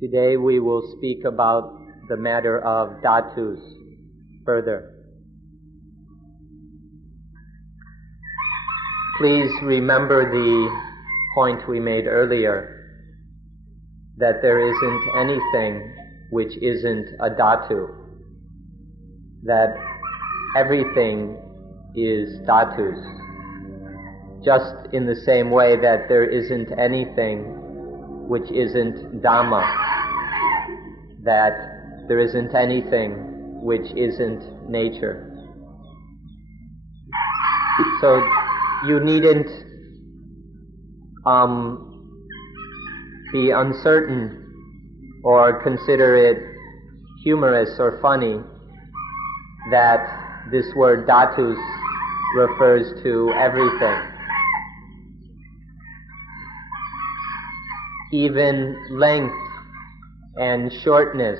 Today we will speak about the matter of dhatus further. Please remember the point we made earlier, that there isn't anything which isn't a dhatu, that everything is dhatus, just in the same way that there isn't anything which isn't Dhamma, that there isn't anything which isn't nature. So you needn't be uncertain or consider it humorous or funny that this word dhatus refers to everything. Even length and shortness,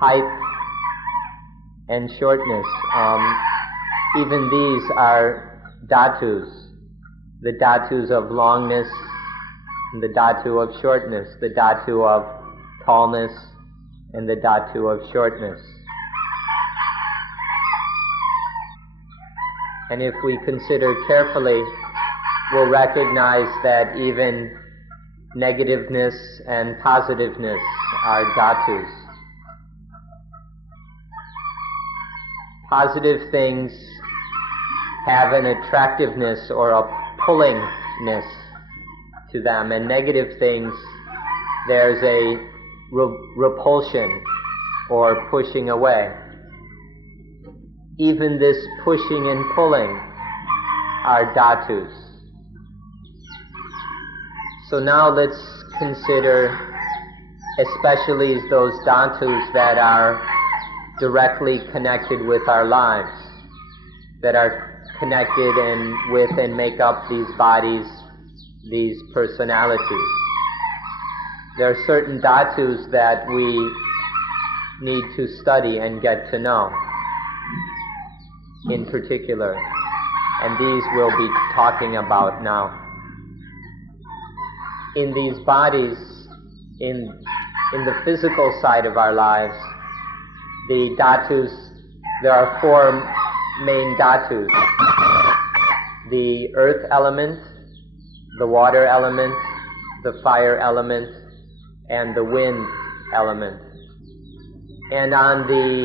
height and shortness, even these are dhatus. The dhatus of longness, and the dhatu of shortness, the dhatu of tallness, and the dhatu of shortness. And if we consider carefully, we'll recognize that even negativeness and positiveness are dhatus. Positive things have an attractiveness or a pullingness to them, and negative things, there's a repulsion or pushing away. Even this pushing and pulling are dhatus. So now let's consider especially those dhatus that are directly connected with our lives, that are connected with and make up these bodies, these personalities. There are certain dhatus that we need to study and get to know in particular, and these we'll be talking about now. In these bodies, in the physical side of our lives, the dhatus, there are four main dhatus: the earth element, the water element, the fire element, and the wind element. And on the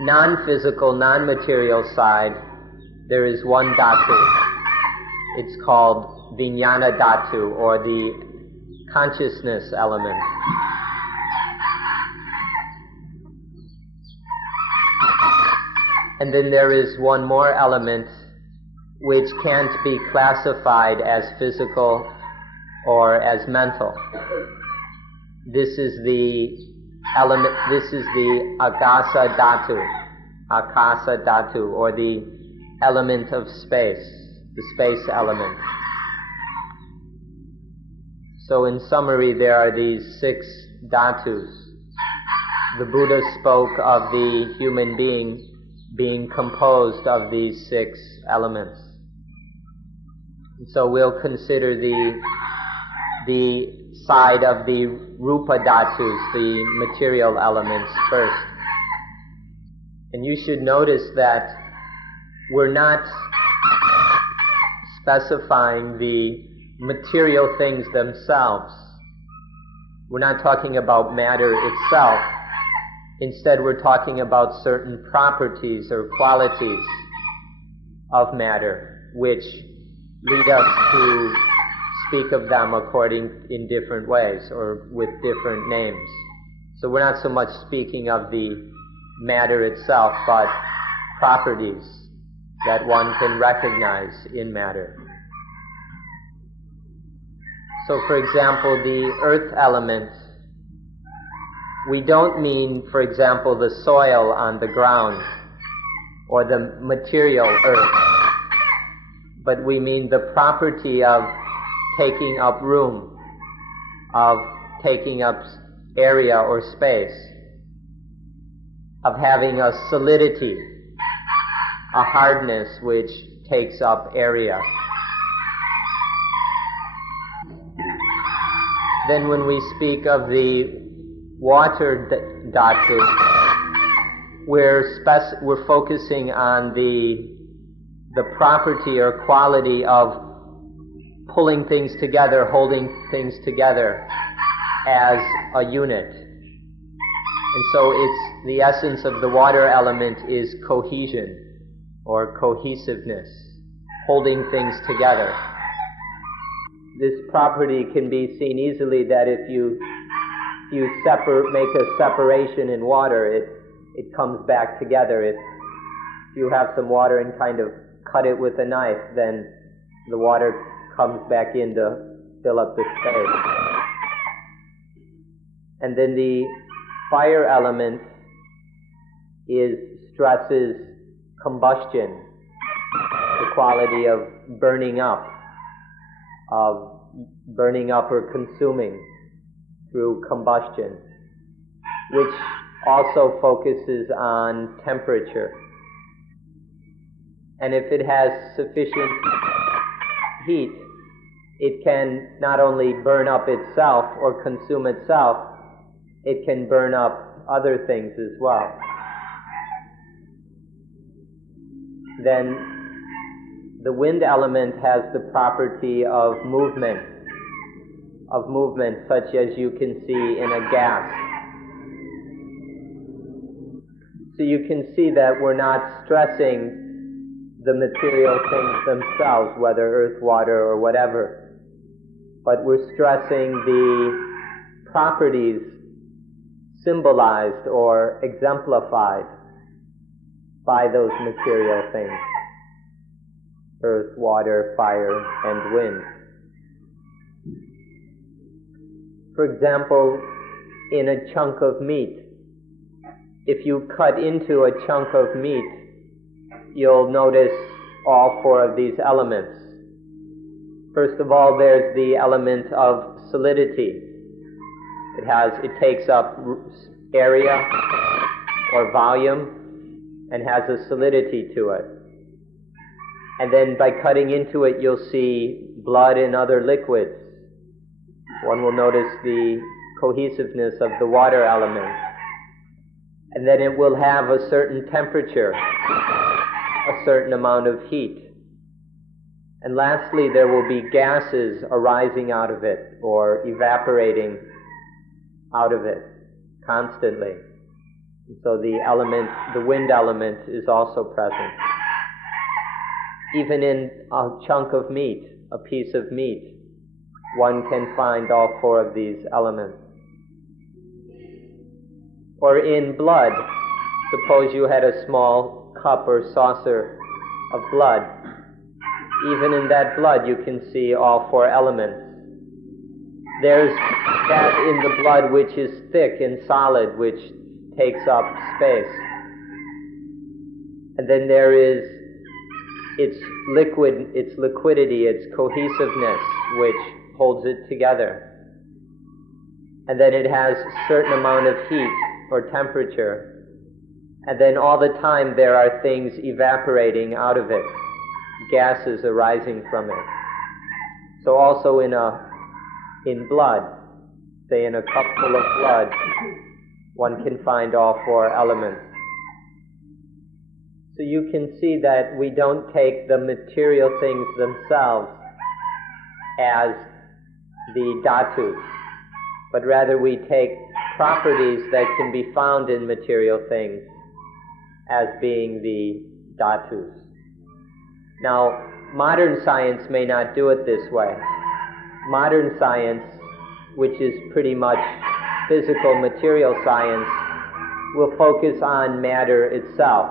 non-physical, non-material side, there is one dhatu. It's called Vijnana dhatu, or the consciousness element. And then there is one more element which can't be classified as physical or as mental. This is the element, this is the akasa dhatu, or the element of space, the space element. So in summary, there are these 6 dhatus. The Buddha spoke of the human being composed of these 6 elements. So we'll consider the side of the rupa dhatus, the material elements, first. And you should notice that we're not specifying the material things themselves. We're not talking about matter itself. Instead, we're talking about certain properties or qualities of matter, which lead us to speak of them in different ways or with different names. So we're not so much speaking of the matter itself, but properties that one can recognize in matter. So for example, the earth element, we don't mean, for example, the soil on the ground or the material earth, but we mean the property of taking up room, of taking up area or space, of having a solidity, a hardness which takes up area. Then when we speak of the water dhatu, we're focusing on the property or quality of pulling things together, holding things together as a unit. And so it's the essence of the water element is cohesion or cohesiveness, holding things together. This property can be seen easily that if you make a separation in water, it comes back together. If you have some water and kind of cut it with a knife, then the water comes back in to fill up the space. And then the fire element stresses combustion, the quality of burning up or consuming through combustion, which also focuses on temperature. And if it has sufficient heat, it can not only burn up itself or consume itself, it can burn up other things as well. Then the wind element has the property of movement, such as you can see in a gas. So you can see that we're not stressing the material things themselves, whether earth, water, or whatever, but we're stressing the properties symbolized or exemplified by those material things: earth, water, fire, and wind. For example, in a chunk of meat, if you cut into a chunk of meat, you'll notice all four of these elements. First of all, there's the element of solidity. It takes up area or volume and has a solidity to it. And then by cutting into it, you'll see blood and other liquids. One will notice the cohesiveness of the water element. And then it will have a certain temperature, a certain amount of heat. And lastly, there will be gases arising out of it or evaporating out of it constantly. And so the wind element is also present. Even in a chunk of meat, a piece of meat, one can find all four of these elements. Or in blood, suppose you had a small cup or saucer of blood. Even in that blood you can see all four elements. There's that in the blood which is thick and solid, which takes up space. And then there is its liquidity, its cohesiveness, which holds it together. And then it has a certain amount of heat or temperature. And then all the time there are things evaporating out of it, gases arising from it. So also in blood, say in a cup full of blood, one can find all four elements. So you can see that we don't take the material things themselves as the dhatus, but rather we take properties that can be found in material things as being the dhatus. Now, modern science may not do it this way. Modern science, which is pretty much physical material science, will focus on matter itself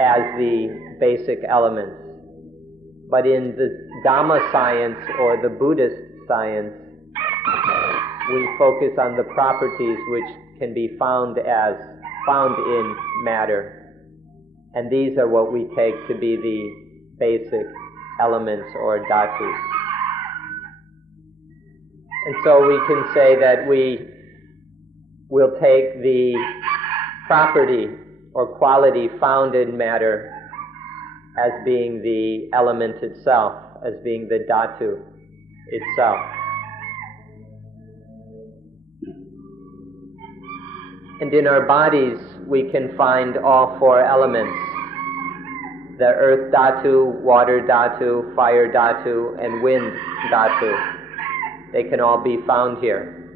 as the basic elements. But in the Dhamma science or the Buddhist science, we focus on the properties which can be found in matter. And these are what we take to be the basic elements or dhatus. And so we can say that we will take the property or quality found in matter as being the element itself, as being the dhatu itself. And in our bodies, we can find all four elements: the earth dhatu, water dhatu, fire dhatu, and wind dhatu. They can all be found here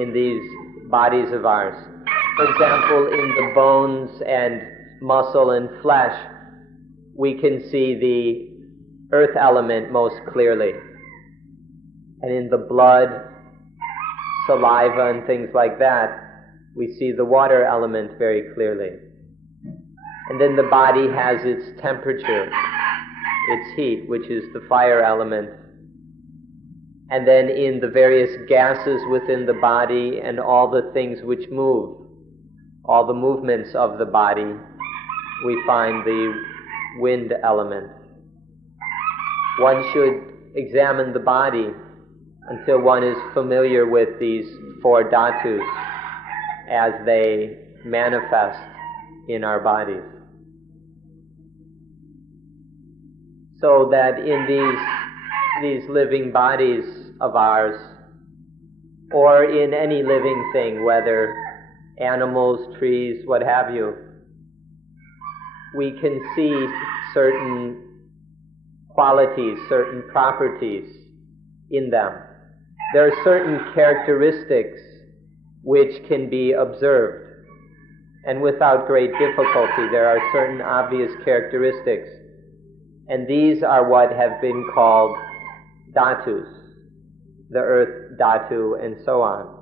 in these bodies of ours. For example, in the bones and muscle and flesh, we can see the earth element most clearly. And in the blood, saliva, and things like that, we see the water element very clearly. And then the body has its temperature, its heat, which is the fire element. And then in the various gases within the body and all the things which move, all the movements of the body, we find the wind element. One should examine the body until one is familiar with these four dhatus as they manifest in our bodies. So that in these living bodies of ours, or in any living thing, whether animals, trees, what have you, we can see certain qualities, certain properties in them. There are certain characteristics which can be observed, and without great difficulty. There are certain obvious characteristics, and these are what have been called dhatus, the earth dhatu, and so on.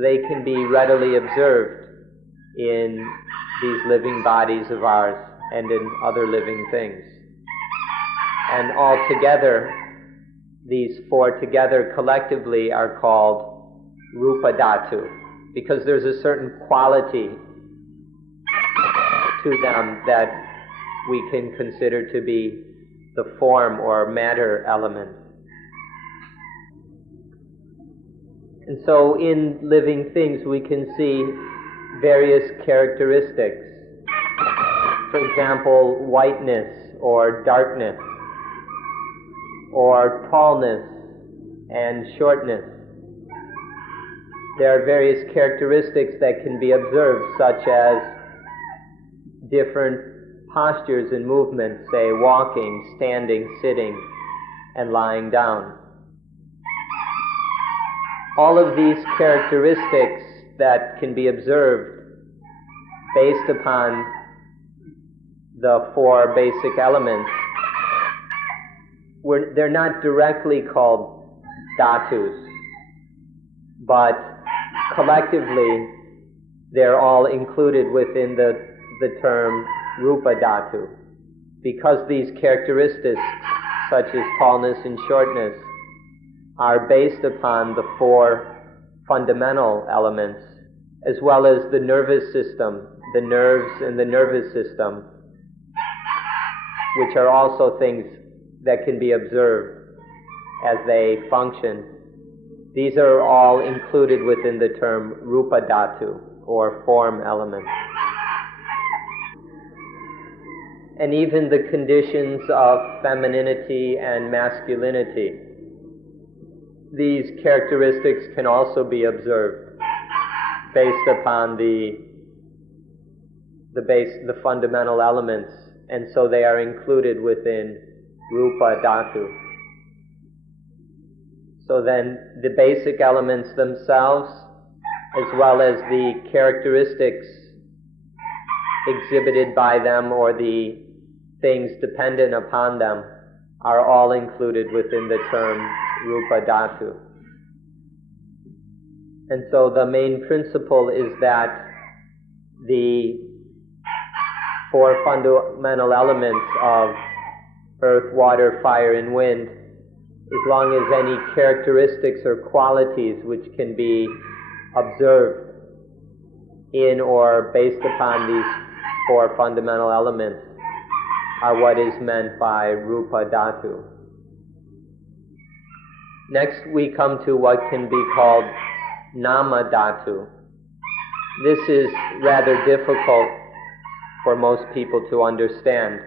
They can be readily observed in these living bodies of ours and in other living things. And altogether, these four together collectively are called rupa dhatu, because there's a certain quality to them that we can consider to be the form or matter element. And so in living things we can see various characteristics. For example, whiteness or darkness, or tallness and shortness. There are various characteristics that can be observed, such as different postures and movements, say walking, standing, sitting, and lying down. All of these characteristics that can be observed based upon the four basic elements, they're not directly called dhatus, but collectively they're all included within the term rupa dhatu, because these characteristics, such as tallness and shortness, are based upon the four fundamental elements, as well as the nervous system, the nerves and the nervous system, which are also things that can be observed as they function. These are all included within the term rupa dhatu, or form element. And even the conditions of femininity and masculinity, these characteristics can also be observed based upon the fundamental elements, and so they are included within rupa dhatu. So then the basic elements themselves, as well as the characteristics exhibited by them or the things dependent upon them, are all included within the term rupa dhatu. And so the main principle is that the four fundamental elements of earth, water, fire, and wind, as long as any characteristics or qualities which can be observed in or based upon these four fundamental elements, are what is meant by rupa dhatu. Next we come to what can be called nama dhatu. This is rather difficult for most people to understand.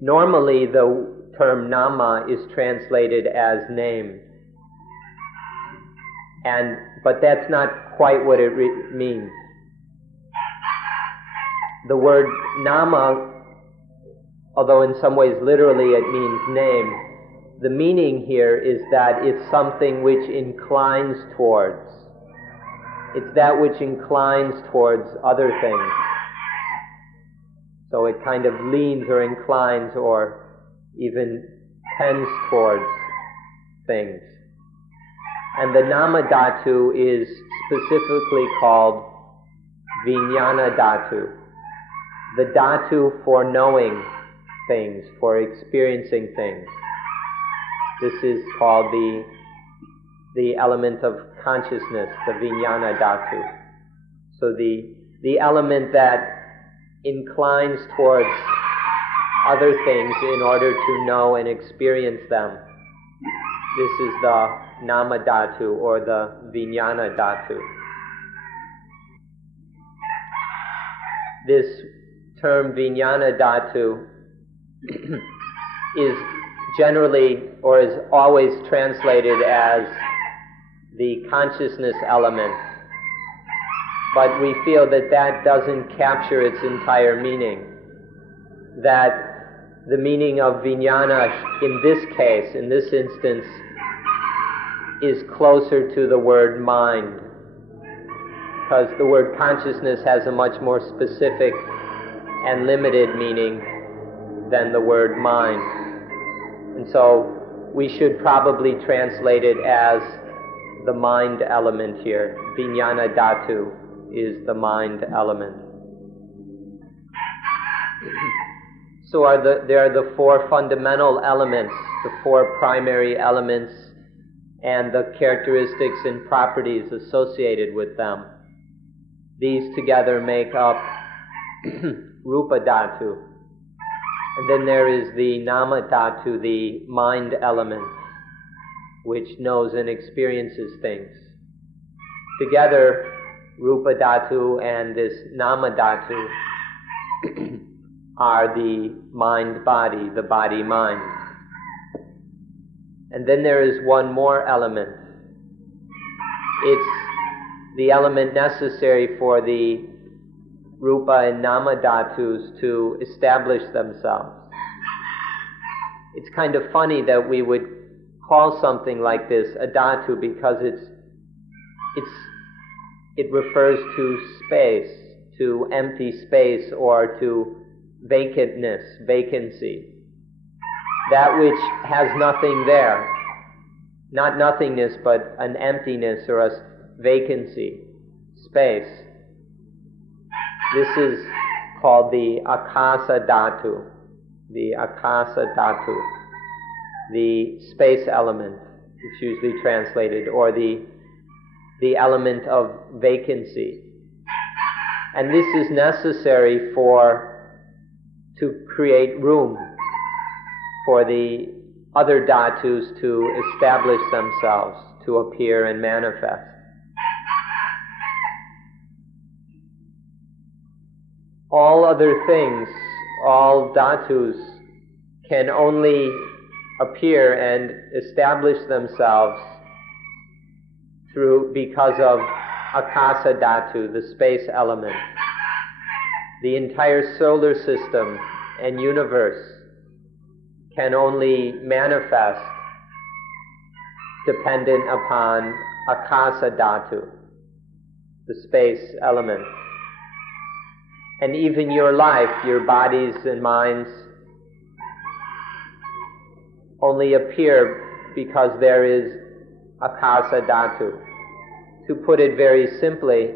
Normally the term nama is translated as name. But that's not quite what it means. The word nama, although in some ways literally it means name, the meaning here is that it's something which inclines towards. It's that which inclines towards other things. So it kind of leans or inclines or even tends towards things. And the nama dhatu is specifically called vijnana dhatu, the dhatu for knowing things, for experiencing things. This is called the element of consciousness, the vijnana dhatu. So the element that inclines towards other things in order to know and experience them. This is the nama dhatu or the vijnana dhatu. This term vijnana dhatu is generally or is always translated as the consciousness element, but we feel that that doesn't capture its entire meaning. That the meaning of vijnana in this case, in this instance, is closer to the word mind, because the word consciousness has a much more specific and limited meaning than the word mind. And so we should probably translate it as the mind element here. Vijnana dhatu is the mind element. So there are the four fundamental elements, the four primary elements, and the characteristics and properties associated with them. These together make up rupa dhatu. And then there is the nama dhatu, the mind element, which knows and experiences things. Together, rupa dhatu and this nama dhatu are the mind-body, the body-mind. And then there is one more element. It's the element necessary for the rupa and nama dhatus to establish themselves. It's kind of funny that we would call something like this a dhatu because it refers to space, to empty space, or to vacantness, vacancy. That which has nothing there. Not nothingness, but an emptiness or a vacancy, space. This is called the akasa dhatu, the akasa dhatu, the space element, it's usually translated, or the element of vacancy. And this is necessary to create room for the other dhatus to establish themselves, to appear and manifest. All other things, all dhatus, can only appear and establish themselves because of akasa dhatu, the space element. The entire solar system and universe can only manifest dependent upon akasa dhatu, the space element. And even your life, your bodies and minds, only appear because there is akasa dhatu. To put it very simply,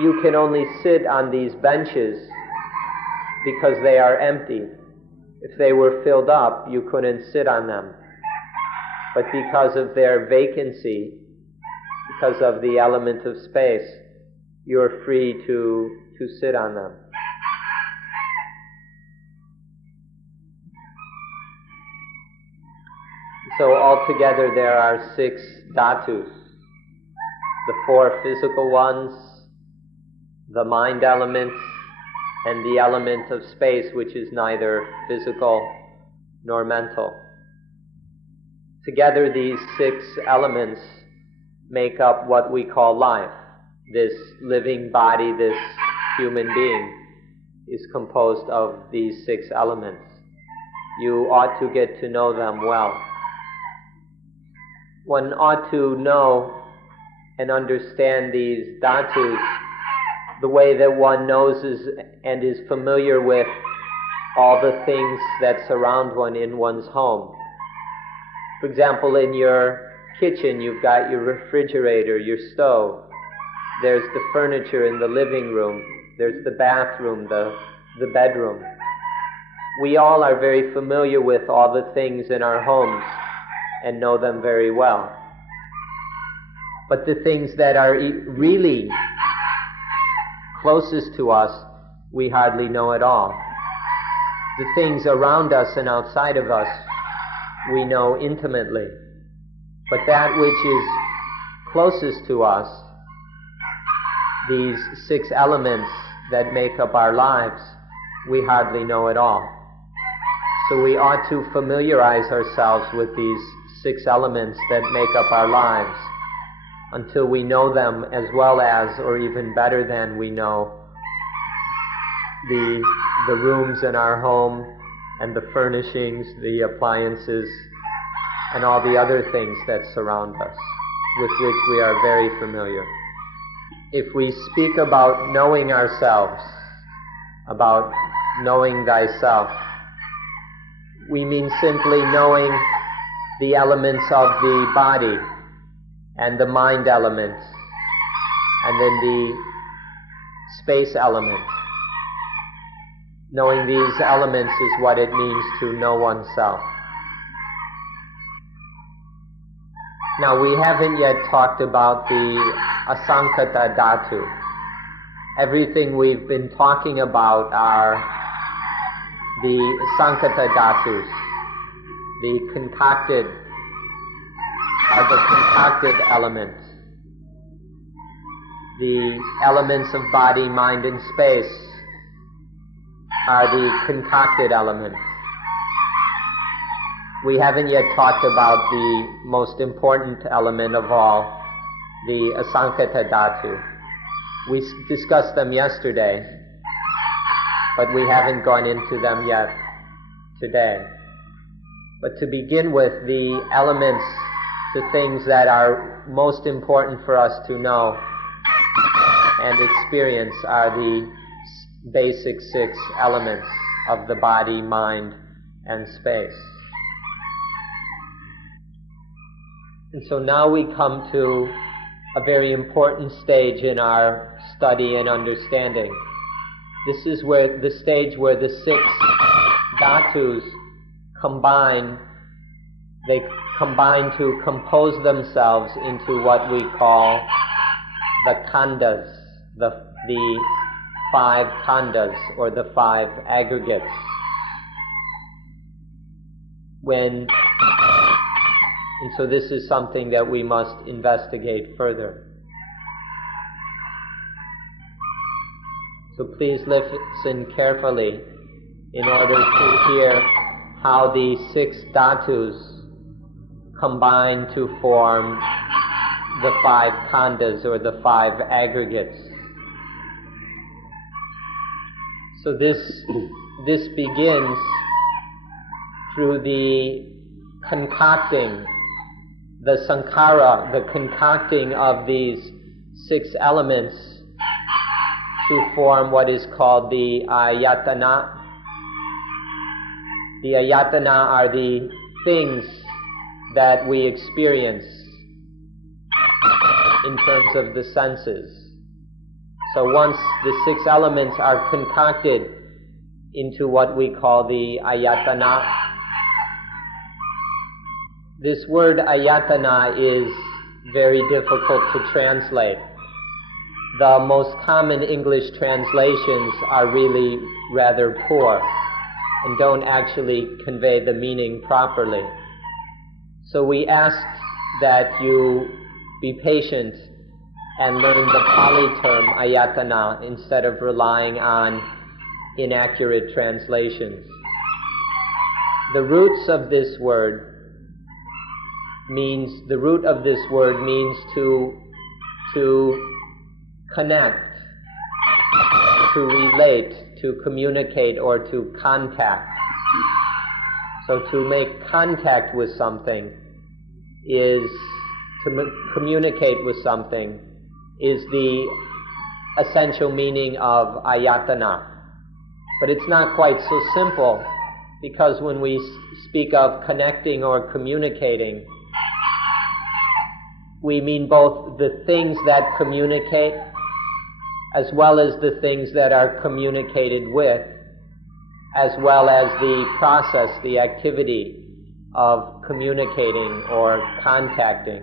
you can only sit on these benches because they are empty. If they were filled up, you couldn't sit on them. But because of their vacancy, because of the element of space, you're free to sit on them. So altogether there are 6 dhatus. The 4 physical ones, the mind element, and the element of space, which is neither physical nor mental. Together these 6 elements make up what we call life. This living body, this human being, is composed of these 6 elements. You ought to get to know them well. One ought to know and understand these dhatus the way that one knows and is familiar with all the things that surround one in one's home. For example, in your kitchen, you've got your refrigerator, your stove. There's the furniture in the living room. There's the bathroom, the bedroom. We all are very familiar with all the things in our homes and know them very well. But the things that are really closest to us, we hardly know at all. The things around us and outside of us, we know intimately. But that which is closest to us, these 6 elements that make up our lives, we hardly know at all. So we ought to familiarize ourselves with these 6 elements that make up our lives until we know them as well as, or even better than, we know the rooms in our home and the furnishings, the appliances, and all the other things that surround us, with which we are very familiar. If we speak about knowing ourselves, about knowing thyself, we mean simply knowing the elements of the body and the mind element, and then the space element. Knowing these elements is what it means to know oneself. Now, we haven't yet talked about the asankata dhatu. Everything we've been talking about are the sankata dhatus, the concocted elements. The elements of body, mind, and space are the concocted elements. We haven't yet talked about the most important element of all, the asankata dhatu. We discussed them yesterday, but we haven't gone into them yet today. But to begin with, the elements, the things that are most important for us to know and experience are the basic 6 elements of the body, mind, and space. And so now we come to a very important stage in our study and understanding. This is where the stage where the 6 dhatus combine. They combine to compose themselves into what we call the khandhas, the 5 khandhas, or the 5 aggregates. And so this is something that we must investigate further. So please listen carefully in order to hear how the 6 dhatus combine to form the 5 khandhas, or the 5 aggregates. So this begins through the concocting, the sankhara, the concocting of these 6 elements to form what is called the ayatana. The ayatana are the things that we experience in terms of the senses. So once the 6 elements are concocted into what we call the ayatana, this word ayatana is very difficult to translate. The most common English translations are really rather poor and don't actually convey the meaning properly. So we ask that you be patient and learn the Pali term ayatana instead of relying on inaccurate translations. The roots of this word means, the root of this word means to connect, to relate, to communicate, or to contact. So to make contact with something is, communicate with something, is the essential meaning of ayatana. But it's not quite so simple, because when we speak of connecting or communicating, we mean both the things that communicate as well as the things that are communicated with, as well as the process, the activity of communicating or contacting.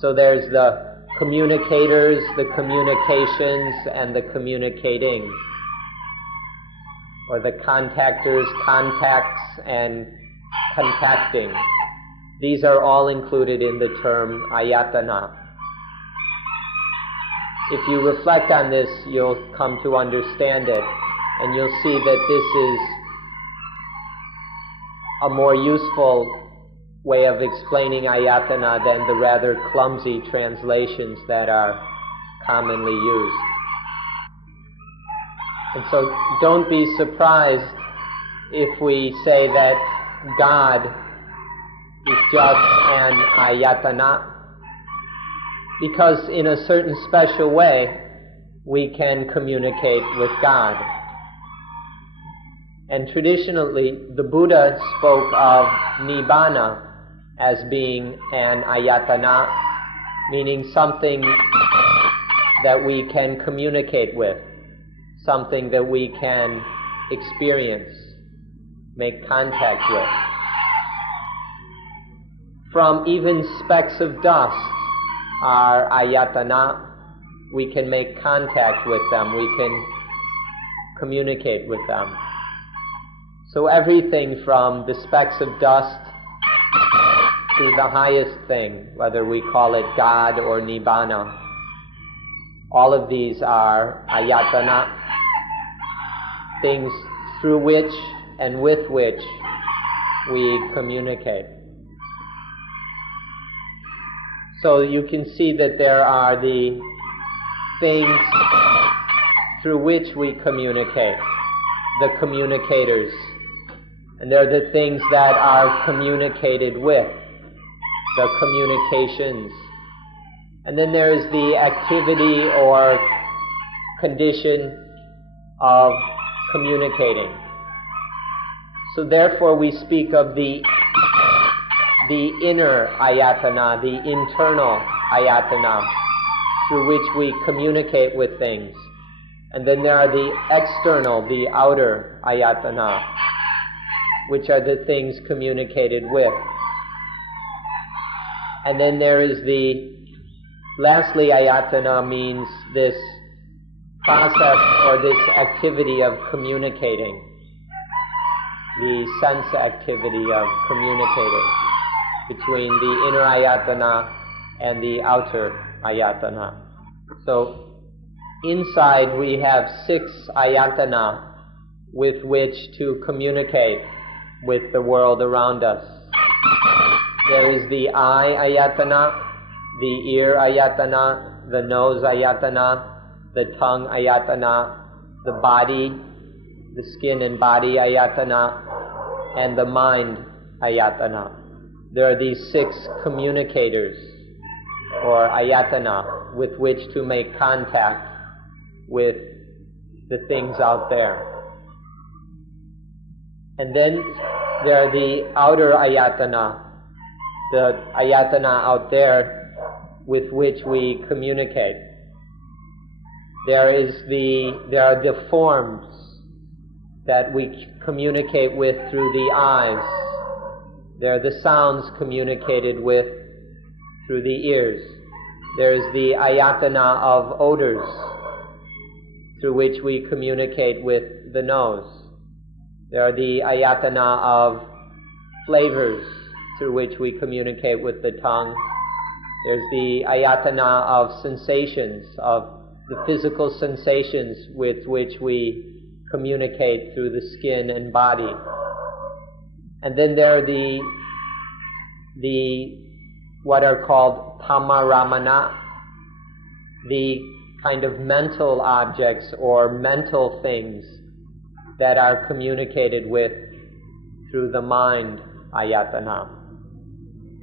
So there's the communicators, the communications, and the communicating, or the contactors, contacts, and contacting. These are all included in the term ayatana. If you reflect on this, you'll come to understand it, and you'll see that this is a more useful way of explaining ayatana than the rather clumsy translations that are commonly used. And so don't be surprised if we say that God is just an ayatana, because in a certain special way we can communicate with God. And traditionally, the Buddha spoke of nibbana as being an ayatana, meaning something that we can communicate with, something that we can experience, make contact with. From even specks of dust are ayatana. We can make contact with them, we can communicate with them. So everything from the specks of dust to the highest thing, whether we call it God or nibbana, all of these are ayatana, things through which and with which we communicate. So you can see that there are the things through which we communicate, the communicators, and there are the things that are communicated with, the communications. And then there is the activity or condition of communicating. So therefore we speak of the inner ayatana, the internal ayatana, through which we communicate with things. And then there are the external, the outer ayatana, which are the things communicated with. And then there is lastly, ayatana means this process or this activity of communicating, the sense activity of communicating between the inner ayatana and the outer ayatana. So inside we have 6 ayatana with which to communicate with the world around us. There is the eye ayatana, the ear ayatana, the nose ayatana, the tongue ayatana, the body, the skin and body ayatana, and the mind ayatana. There are these 6 communicators, or ayatana, with which to make contact with the things out there. And then there are the outer ayatana, the ayatana out there with which we communicate. There are the forms that we communicate with through the eyes. There are the sounds communicated with through the ears. There is the ayatana of odors, through which we communicate with the nose. There are the ayatana of flavors, through which we communicate with the tongue. There's the ayatana of sensations, of the physical sensations with which we communicate through the skin and body. And then there are the what are called tamaramana, the kind of mental objects or mental things that are communicated with through the mind ayatana.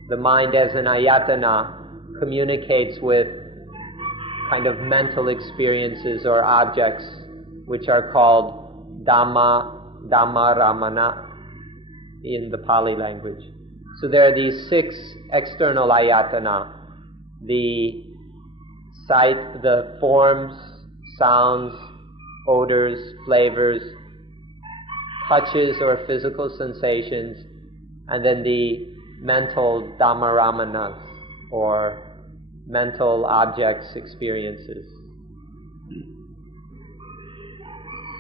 The mind as an ayatana communicates with kind of mental experiences or objects which are called dhammaramana in the Pali language. So there are these 6 external ayatana: the sight, the forms, sounds, odors, flavors, touches or physical sensations, and then the mental dhammaramanas or mental objects, experiences.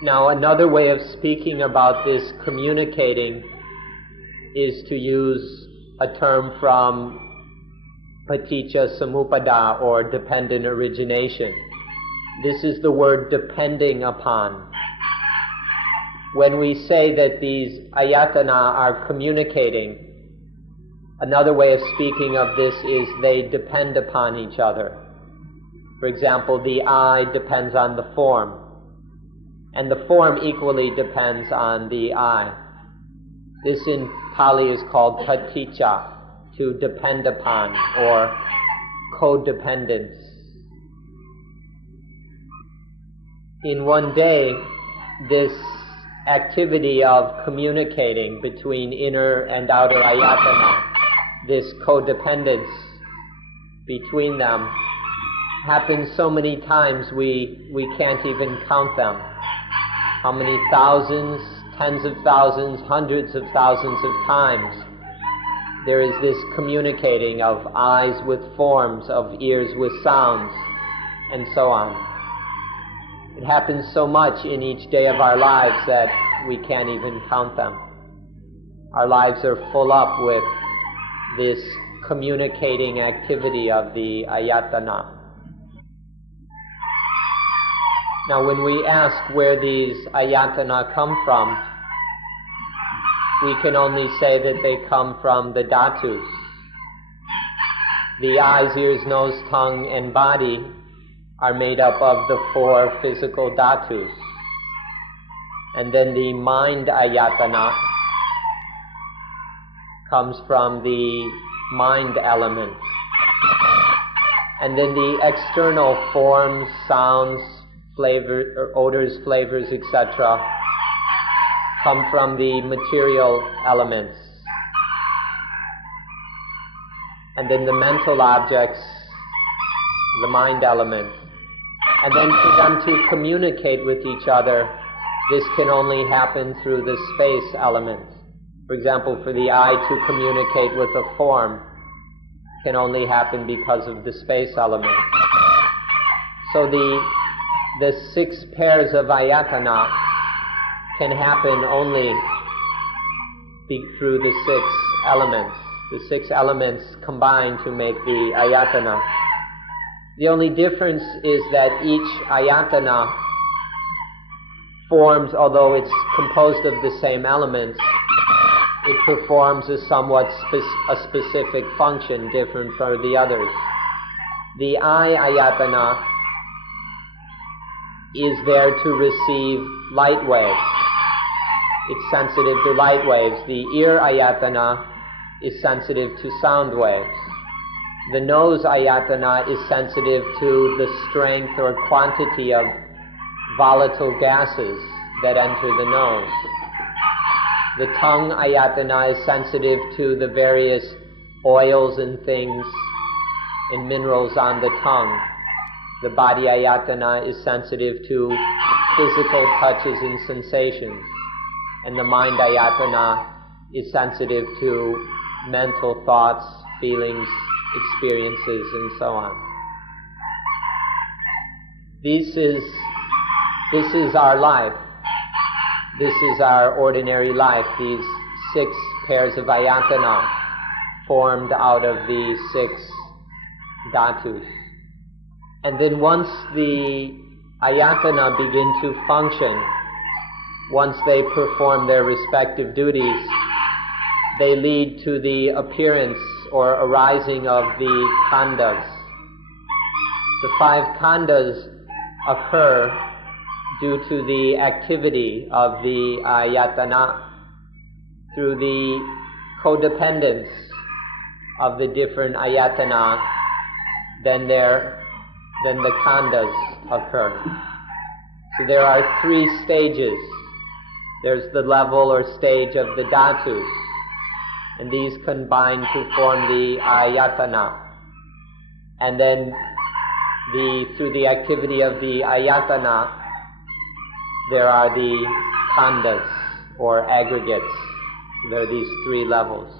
Now, another way of speaking about this communicating is to use a term from paticca samuppada, or dependent origination. This is the word depending upon. When we say that these ayatana are communicating, another way of speaking of this is they depend upon each other. For example, the eye depends on the form, and the form equally depends on the eye. This in Pali is called paticca, to depend upon, or codependence. In one day, this activity of communicating between inner and outer ayatana, this codependence between them, happens so many times we can't even count them. How many thousands, tens of thousands, hundreds of thousands of times there is this communicating of eyes with forms, of ears with sounds, and so on. It happens so much in each day of our lives that we can't even count them. Our lives are full up with this communicating activity of the ayatana. Now, when we ask where these ayatana come from, we can only say that they come from the dhatus. The eyes, ears, nose, tongue, and body are made up of the 4 physical dhatus. And then the mind ayatana comes from the mind element. And then the external forms, sounds, flavor, odors, flavors, etc., come from the material elements. And then the mental objects, the mind element. And then for them to communicate with each other, this can only happen through the space element. For example, for the eye to communicate with a form can only happen because of the space element. So the 6 pairs of ayatana can happen only through the 6 elements. The 6 elements combine to make the ayatana. The only difference is that each ayatana forms, although it's composed of the same elements, it performs a somewhat specific function different from the others. The eye ayatana is there to receive light waves. It's sensitive to light waves. The ear ayatana is sensitive to sound waves. The nose ayatana is sensitive to the strength or quantity of volatile gases that enter the nose. The tongue ayatana is sensitive to the various oils and things and minerals on the tongue. The body ayatana is sensitive to physical touches and sensations. And the mind ayatana is sensitive to mental thoughts, feelings, experiences, and so on. This is our life. This is our ordinary life, these 6 pairs of ayatana formed out of the 6 dhatus. And then once the ayatana begin to function, once they perform their respective duties, they lead to the appearance or arising of the Khandhas. The 5 Khandhas occur due to the activity of the ayatana, through the codependence of the different ayatana, then the Khandhas occur. So there are 3 stages. There's the level or stage of the dhatus, and these combine to form the ayatana. And then through the activity of the ayatana, there are the khandhas, or aggregates. There are these 3 levels.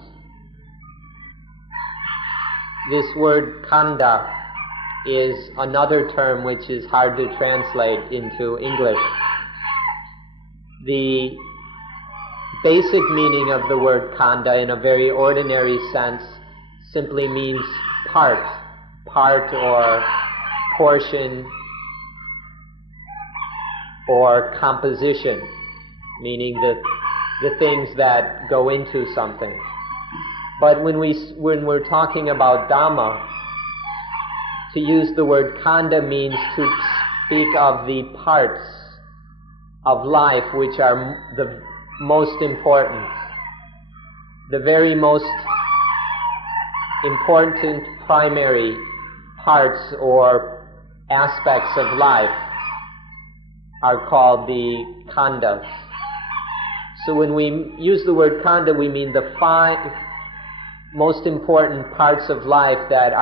This word khandha is another term which is hard to translate into English. The basic meaning of the word khandha in a very ordinary sense simply means part or portion or composition, meaning the things that go into something. But when we're talking about Dhamma, to use the word khandha means to speak of the parts of life which are the most important. The very most important primary parts or aspects of life are called the khandhas. So when we use the word khandha, we mean the 5 most important parts of life that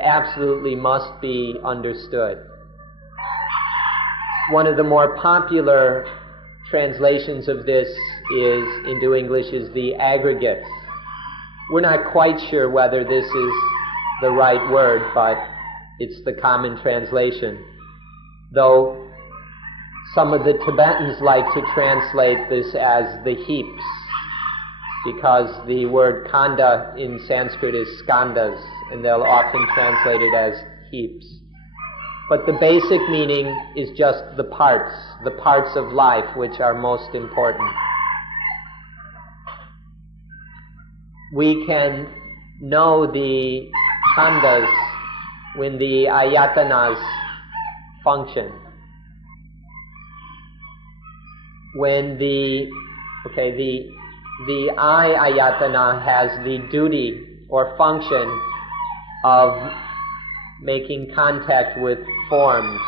absolutely must be understood. One of the more popular translations of this into English is the aggregates. We're not quite sure whether this is the right word, but it's the common translation. Though some of the Tibetans like to translate this as the heaps, because the word khandha in Sanskrit is skandhas, and they'll often translate it as heaps. But the basic meaning is just the parts of life which are most important. We can know the khandhas when the ayatanas function. When the eye ayatana has the duty or function of making contact with forms.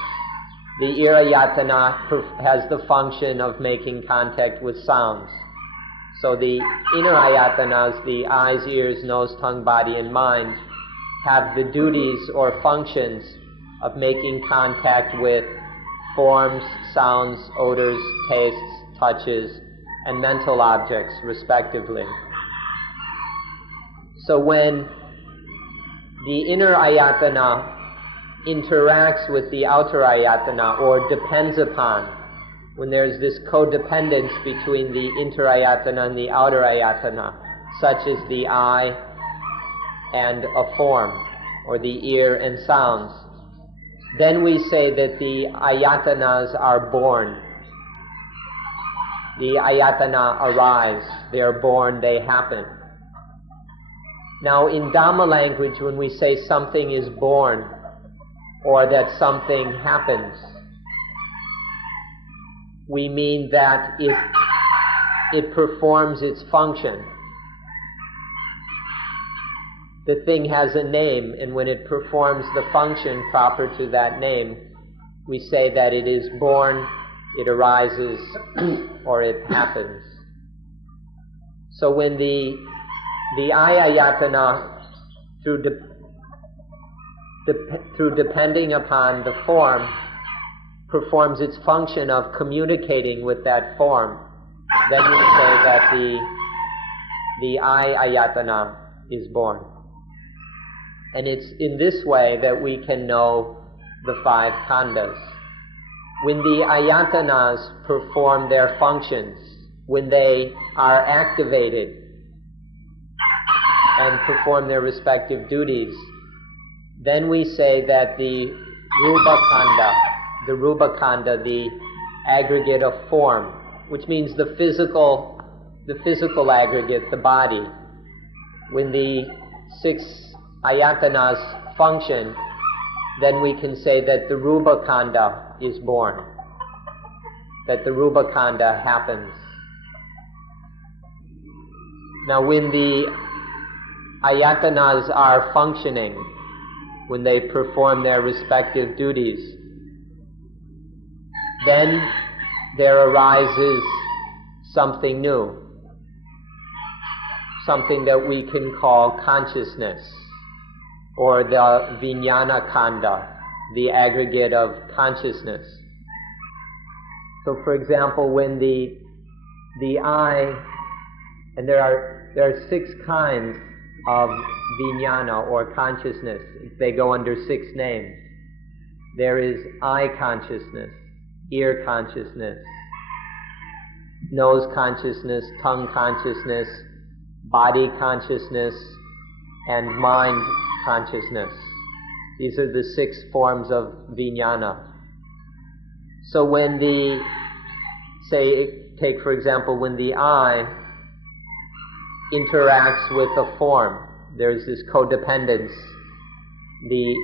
The ear ayatana has the function of making contact with sounds. So the inner ayatanas, the eyes, ears, nose, tongue, body, and mind, have the duties or functions of making contact with forms, sounds, odors, tastes, touches, and mental objects, respectively. So when the inner ayatana interacts with the outer ayatana, or depends upon, when there's this codependence between the inner ayatana and the outer ayatana, such as the eye and a form, or the ear and sounds, then we say that the ayatanas are born. The ayatana arise, they are born, they happen. Now, in Dhamma language, when we say something is born, or that something happens, we mean that it performs its function. The thing has a name, and when it performs the function proper to that name, we say that it is born, it arises, or it happens. So when the eye ayatana, through depending upon the form, performs its function of communicating with that form, then we say that the eye ayatana is born. And it's in this way that we can know the 5 khandhas. When the ayatanas perform their functions, when they are activated and perform their respective duties, then we say that the rupa khandha, the aggregate of form, which means the physical aggregate, the body, when the 6 ayatanas function, then we can say that the Rupa Khanda is born, that the Rupa Khanda happens. Now when the ayatanas are functioning, when they perform their respective duties, then there arises something new, something that we can call consciousness, or the Vijnana Khanda, the aggregate of consciousness. So for example, when the eye, and there are 6 kinds of Vijnana or consciousness. They go under 6 names. There is eye consciousness, ear consciousness, nose consciousness, tongue consciousness, body consciousness, and mind consciousness. These are the 6 forms of Vijnana. So when take for example, when the eye interacts with a form, there's this codependence. The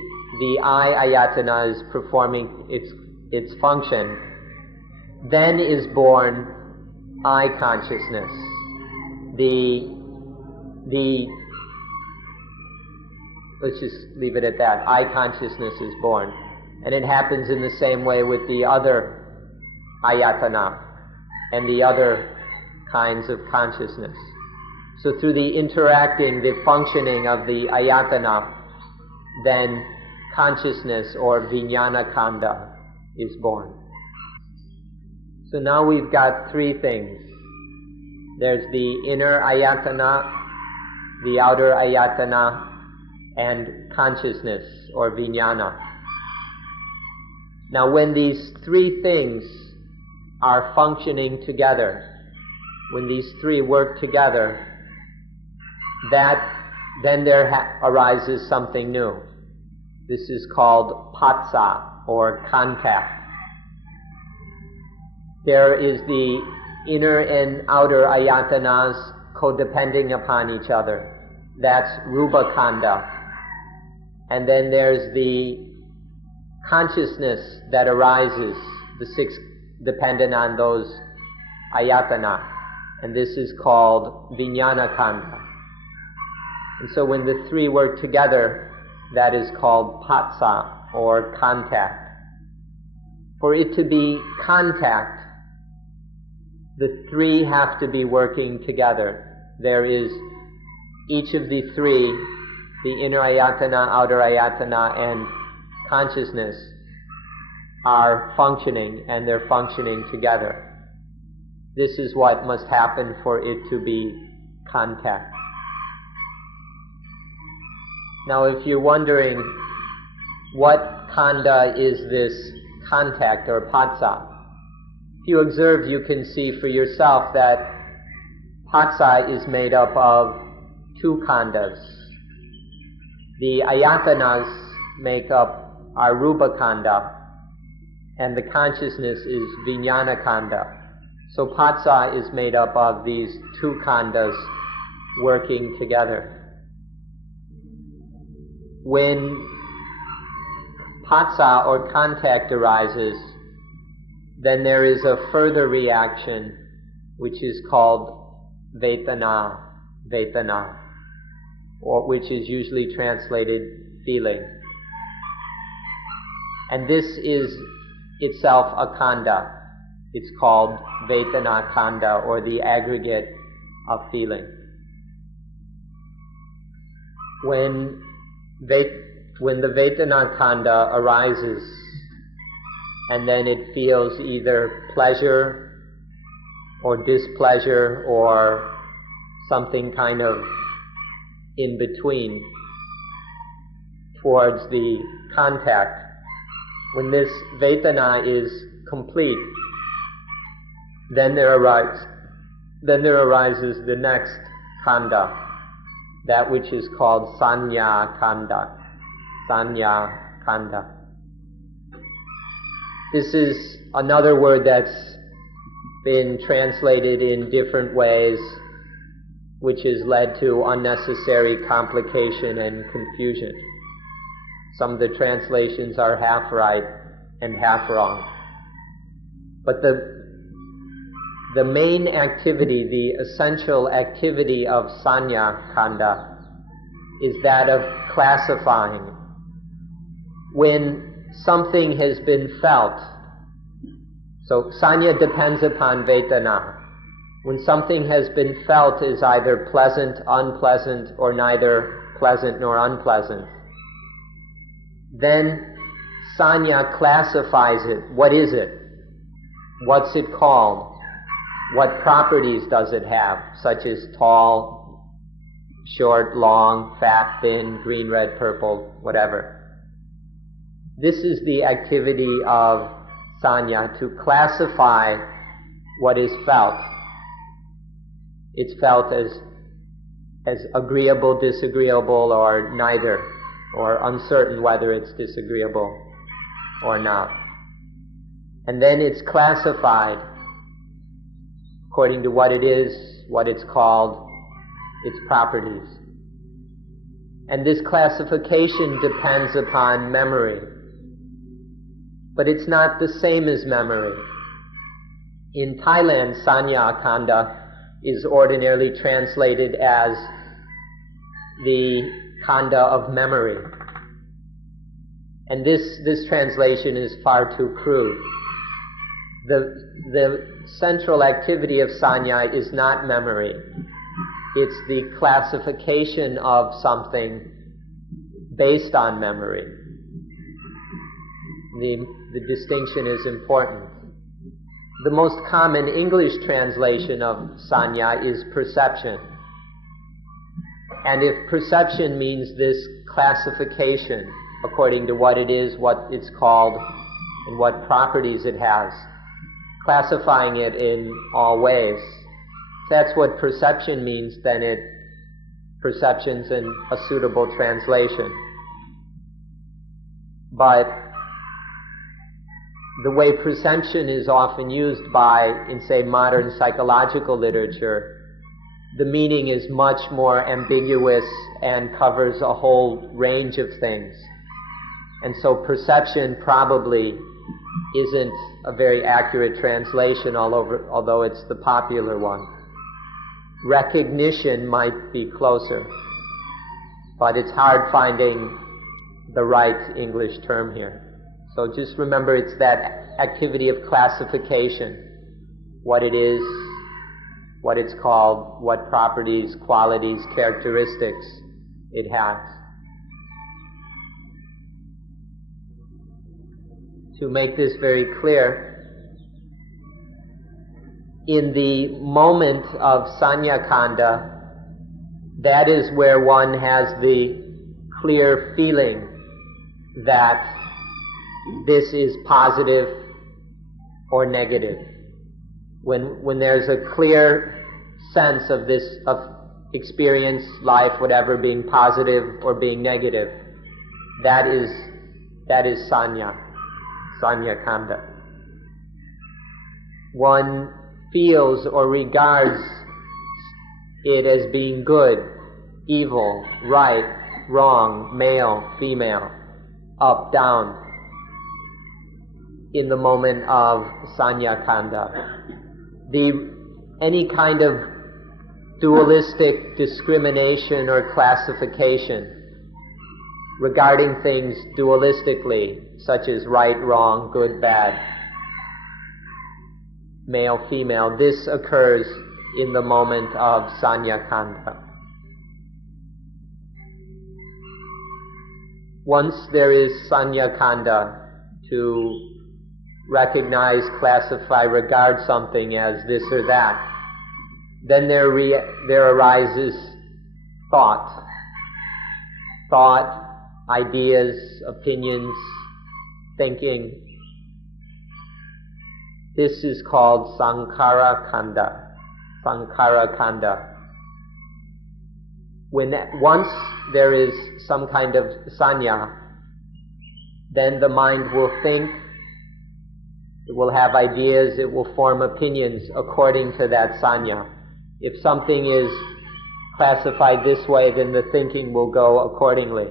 eye ayatana is performing its function. Then is born eye consciousness. Let's just leave it at that. Eye consciousness is born. And it happens in the same way with the other ayatana and the other kinds of consciousness. So through the functioning of the ayatana, then consciousness or Vijnana Khanda is born. So now we've got 3 things. There's the inner ayatana, the outer ayatana, and consciousness or Vijnana. Now when these 3 things are functioning together, when these 3 work together, then there arises something new. This is called patsa or contact. There is the inner and outer ayatanas codepending upon each other. That's Rupa Khanda. And then there's the consciousness that arises, the 6 dependent on those ayatana. And this is called Vijnana Khanda. And so when the 3 work together, that is called patsa or contact. For it to be contact, the 3 have to be working together. There is each of the 3, the inner ayatana, outer ayatana, and consciousness are functioning, and they're functioning together. This is what must happen for it to be contact. Now if you're wondering what khanda is this contact or patsa, if you observe, you can see for yourself that patsa is made up of 2 khandas. The ayatanas make up our Rupa Khanda, and the consciousness is Vijnana Khanda. So patsa is made up of these 2 khandas working together. When patsa or contact arises, then there is a further reaction which is called vedana, or which is usually translated feeling. And this is itself a khanda. It's called vedana khanda, or the aggregate of feeling. When the vedana khanda arises, and then it feels either pleasure or displeasure or something kind of in between towards the contact, when this vedana is complete, then there arises the next khanda, that which is called sanya khanda. This is another word that's been translated in different ways. which has led to unnecessary complication and confusion. Some of the translations are half right and half wrong. But the main activity, the essential activity of Sanya Khanda is that of classifying. When something has been felt, so Sanya depends upon Vedana. When something has been felt is either pleasant, unpleasant, or neither pleasant nor unpleasant, then Sanya classifies it. What is it? What's it called? What properties does it have, such as tall, short, long, fat, thin, green, red, purple, whatever. This is the activity of Sanya, to classify what is felt. It's felt as agreeable, disagreeable, or neither, or uncertain whether it's disagreeable or not. And then it's classified according to what it is, what it's called, its properties. And this classification depends upon memory. But it's not the same as memory. In Thailand, Sanya Khanda is ordinarily translated as the Khanda of memory. And this translation is far too crude. The central activity of Sanya is not memory. It's the classification of something based on memory. The distinction is important. The most common English translation of Sanya is perception. And if perception means this classification according to what it is, what it's called, and what properties it has, classifying it in all ways, if that's what perception means, then perception's a suitable translation. But the way perception is often used in, say, modern psychological literature, the meaning is much more ambiguous and covers a whole range of things. And so perception probably isn't a very accurate translation although it's the popular one. Recognition might be closer, but it's hard finding the right English term here. So just remember, it's that activity of classification, what it is, what it's called, what properties, qualities, characteristics it has. To make this very clear, in the moment of Sanya Khanda, that is where one has the clear feeling that this is positive or negative. When there's a clear sense of this, of experience, life, whatever, being positive or being negative, that is Sanya Khanda. One feels or regards it as being good, evil, right, wrong, male, female, up, down, in the moment of Sanya Khanda. Any kind of dualistic discrimination or classification regarding things dualistically, such as right, wrong, good, bad, male, female, this occurs in the moment of Sanya Khanda. Once there is Sanya Khanda to recognize, classify, regard something as this or that, then there arises thought, ideas, opinions, thinking. This is called Sankhara Khanda. Once there is some kind of sanya, then the mind will think, it will have ideas, it will form opinions according to that sanya. If something is classified this way, then the thinking will go accordingly.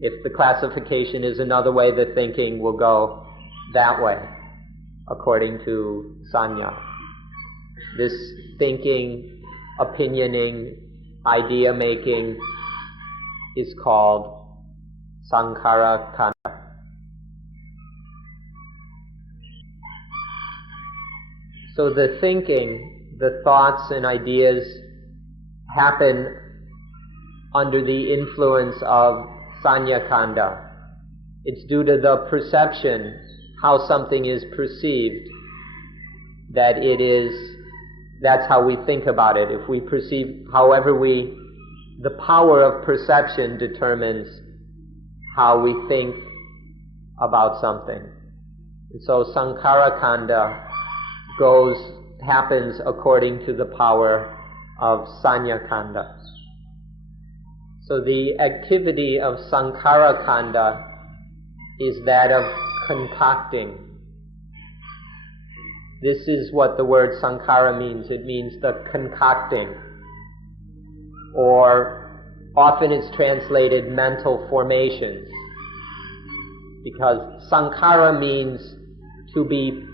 If the classification is another way, the thinking will go that way, according to sanya. This thinking, opinioning, idea making is called sankhara khandha. So the thinking, the thoughts and ideas happen under the influence of sanya khandha. It's due to the perception, how something is perceived, that it is, that's how we think about it. If we perceive, the power of perception determines how we think about something. And so sankhara khandha happens according to the power of sanya khandha. So the activity of sankhara khandha is that of concocting. This is what the word sankhara means. It means the concocting. Or often it's translated mental formations. Because sankhara means to be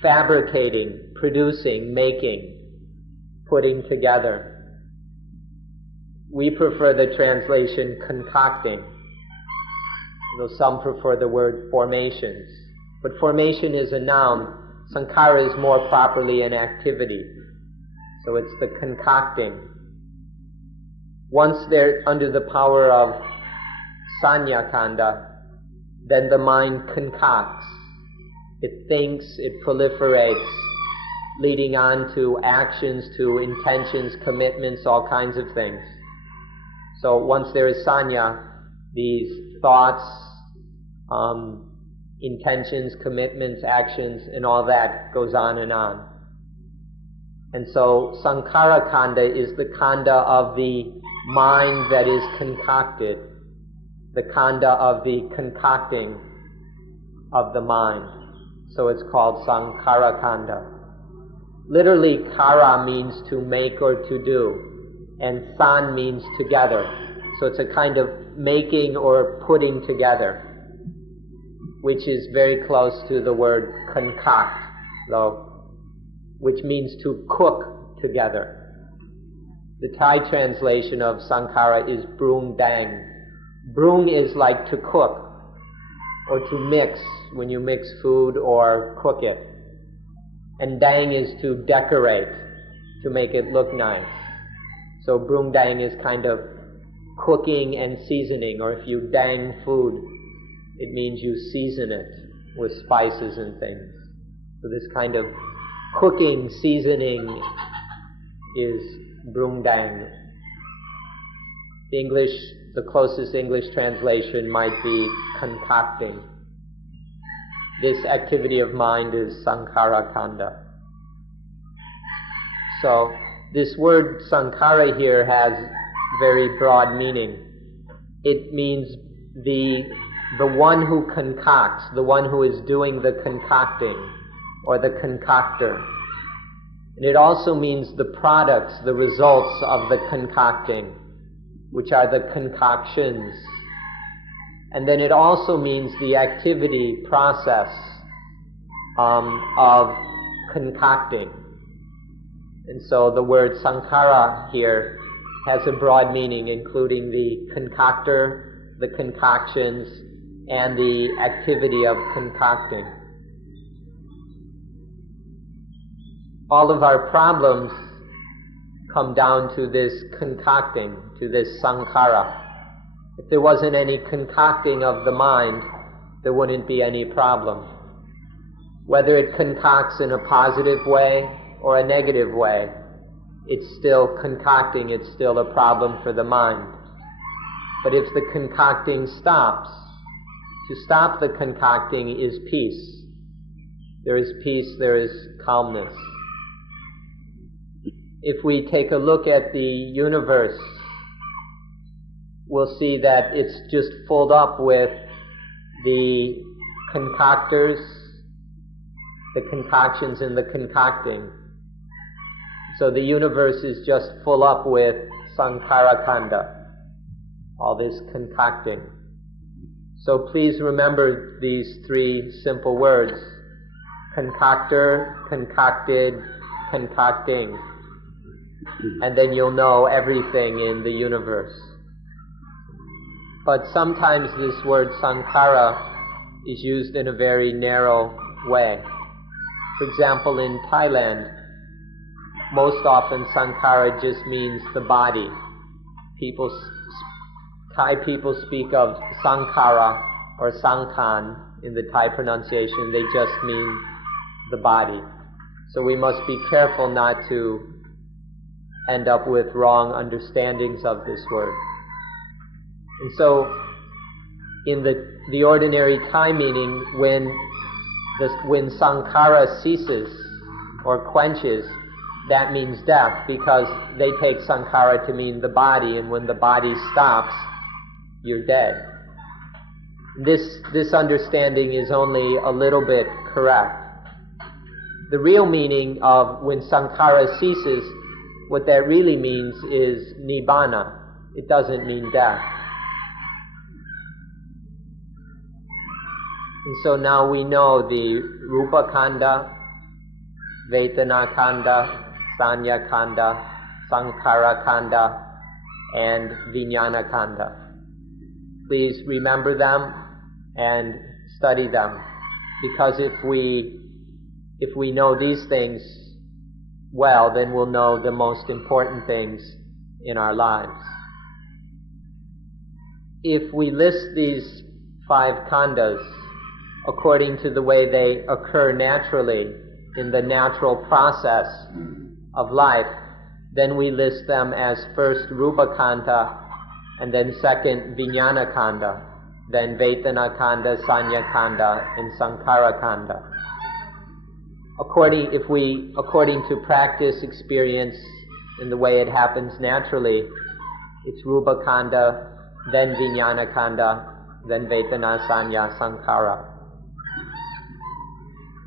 fabricating, producing, making, putting together. We prefer the translation concocting, though some prefer the word formations. But formation is a noun. Sankhara is more properly an activity. So it's the concocting. Once they're under the power of sanya khandha, then the mind concocts. It thinks, it proliferates, leading on to actions, to intentions, commitments, all kinds of things. So once there is sanya, these thoughts, intentions, commitments, actions, and all that goes on and on. And so sankhara khandha is the khandha of the mind that is concocted, the khandha of the concocting of the mind. So it's called sankhara khandha. Literally, kara means to make or to do, and san means together. So it's a kind of making or putting together, which is very close to the word concoct, though, which means to cook together. The Thai translation of sankhara is brung dang. Brung is like to cook, or to mix, when you mix food or cook it. And dang is to decorate, to make it look nice. So brung dang is kind of cooking and seasoning, or if you dang food, it means you season it with spices and things. So this kind of cooking, seasoning is brung dang. The closest English translation might be concocting. This activity of mind is sankhara khandha. So this word sankhara here has very broad meaning. It means the one who concocts, the one who is doing the concocting, or the concoctor. And it also means the products, the results of the concocting, which are the concoctions. And then it also means the activity, process of concocting. And so the word sankhara here has a broad meaning, including the concoctor, the concoctions, and the activity of concocting. All of our problems come down to this concocting, to this sankhara. If there wasn't any concocting of the mind, there wouldn't be any problem. Whether it concocts in a positive way or a negative way, it's still concocting, it's still a problem for the mind. But if the concocting stops, to stop the concocting is peace. There is peace, there is calmness. If we take a look at the universe, we'll see that it's just filled up with the concoctors, the concoctions and the concocting. So the universe is just full up with Sankhara Khanda, all this concocting. So please remember these three simple words: concoctor, concocted, concocting. And then you'll know everything in the universe. But sometimes this word sankhara is used in a very narrow way. For example, in Thailand, most often sankhara just means the body. Thai people speak of sankhara or sangkhan in the Thai pronunciation. They just mean the body. So we must be careful not to end up with wrong understandings of this word. And so, in the ordinary Thai meaning, when sankhara ceases or quenches, that means death, because they take sankhara to mean the body, and when the body stops, you're dead. This understanding is only a little bit correct. The real meaning of when sankhara ceases, what that really means is nibbana. It doesn't mean death. And so now we know the Rupa Khanda, Vedana Khanda, Sanya Khanda, Sankhara Khanda, and Vijnana Khanda. Please remember them and study them, because if we know these things well, then we'll know the most important things in our lives. If we list these 5 khandhas according to the way they occur naturally in the natural process of life, then we list them as first Rupa Khanda, and then second Vijnana Khanda, then Vedana Khanda, Sanya Khanda, and Sankhara Khanda. According to practice, experience, and the way it happens naturally, it's Rupa Khanda, then Vijnana Khanda, then Vedana, Sanya, Sankhara.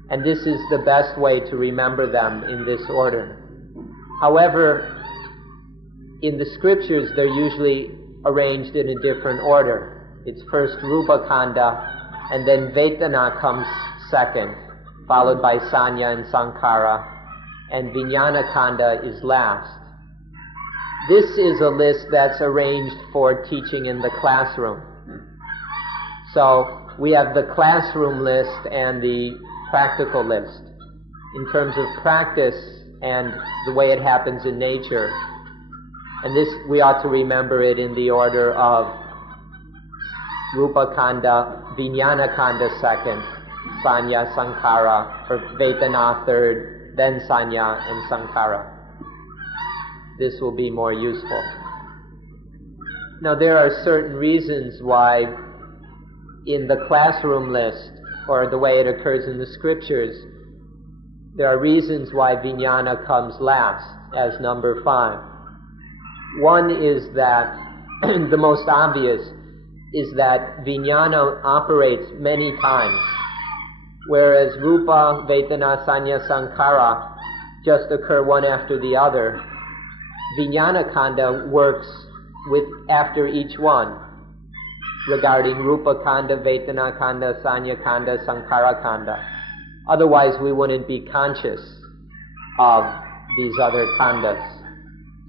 And this is the best way to remember them in this order. However, in the scriptures, they're usually arranged in a different order. It's first Rupa Khanda, and then Vedana comes second, followed by Sanya and Sankhara, and Vijnana Khanda is last. This is a list that's arranged for teaching in the classroom. So we have the classroom list and the practical list. In terms of practice and the way it happens in nature, and this, we ought to remember it in the order of Rupa Khanda, Vijnana Khanda second, Sanya, Sankhara, or Vedana third, then Sanya and Sankhara. This will be more useful. Now, there are certain reasons why in the classroom list, or the way it occurs in the scriptures, there are reasons why Vijnana comes last as number 5. One is that, the most obvious, is that Vijnana operates many times, whereas Rupa, Vedana, Sanya, Sankhara just occur one after the other. Vijnana Khanda works after each one, regarding Rupa Khanda, Vedana Khanda, Sanya Khanda, Sankhara Khanda. Otherwise, we wouldn't be conscious of these other khandhas.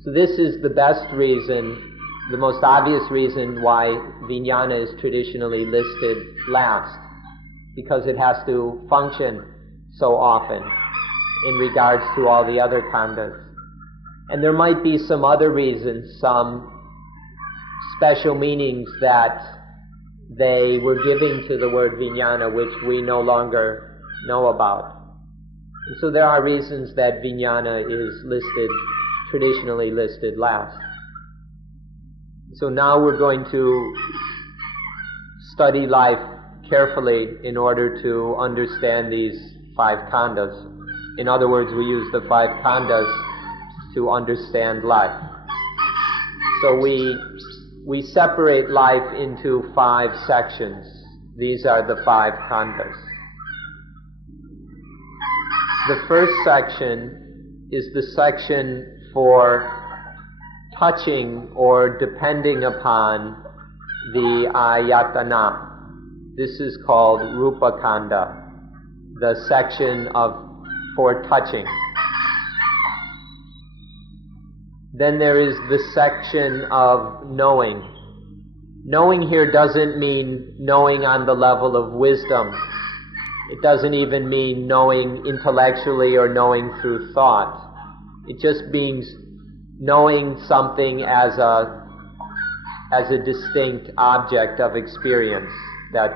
So this is the best reason, the most obvious reason why Vijnana is traditionally listed last, because it has to function so often in regards to all the other khandhas. And there might be some other reasons, some special meanings that they were giving to the word Vijnana, which we no longer know about. And so there are reasons that Vijnana is traditionally listed last. So now we're going to study life carefully in order to understand these 5 khandhas. In other words, we use the 5 khandhas to understand life. So we separate life into 5 sections. These are the 5 khandhas. The first section is the section for touching or depending upon the ayatana. This is called Rupa Khanda, the section for touching. Then there is the section of knowing. Knowing here doesn't mean knowing on the level of wisdom. It doesn't even mean knowing intellectually or knowing through thought. It just means knowing something as a distinct object of experience. That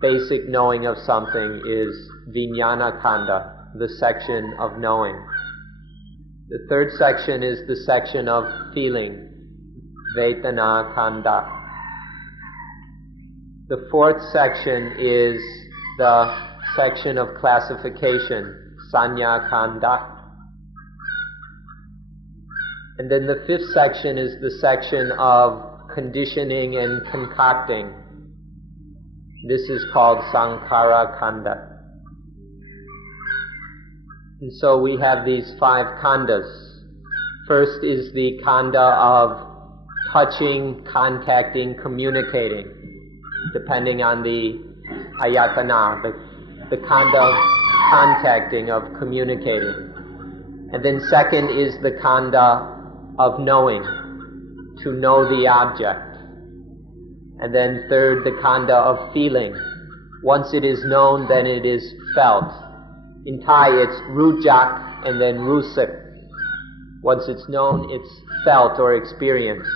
basic knowing of something is Vijnana Khanda, the section of knowing. The third section is the section of feeling, Vedana Khanda. The fourth section is the section of classification, Sanya Khanda. And then the fifth section is the section of conditioning and concocting. This is called Sankhara Khanda. And so we have these 5 khandas. First is the khanda of touching, contacting, communicating, depending on the ayatana, the khanda of contacting, of communicating. And then second is the khanda of knowing, to know the object. And then third, the khanda of feeling. Once it is known, then it is felt. In Thai, it's rujak and then rusak. Once it's known, it's felt or experienced.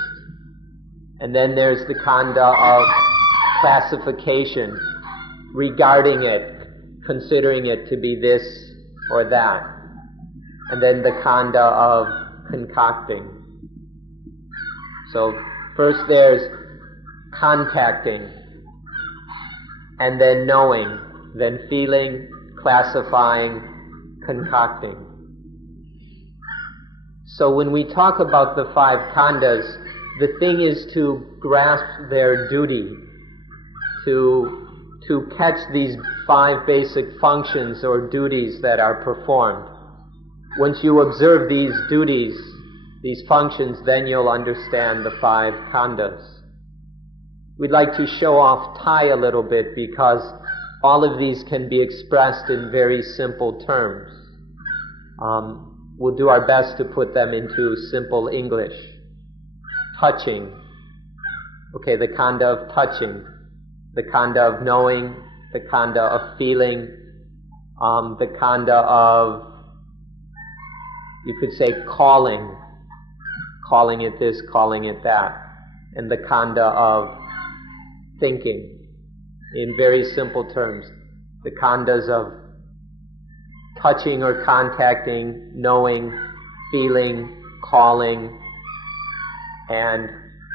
And then there's the khanda of classification, regarding it, considering it to be this or that. And then the khanda of concocting. So first there's contacting, and then knowing, then feeling, classifying, concocting. So when we talk about the 5 khandas, the thing is to grasp their duty, to catch these 5 basic functions or duties that are performed. Once you observe these duties, these functions, then you'll understand the 5 khandas. We'd like to show off Thai a little bit because all of these can be expressed in very simple terms. We'll do our best to put them into simple English. Touching. Okay, the khanda of touching, the khanda of knowing, the khanda of feeling, the khanda of, you could say, calling it this, calling it that, and the khanda of thinking. In very simple terms, the khandas of touching or contacting, knowing, feeling, calling, and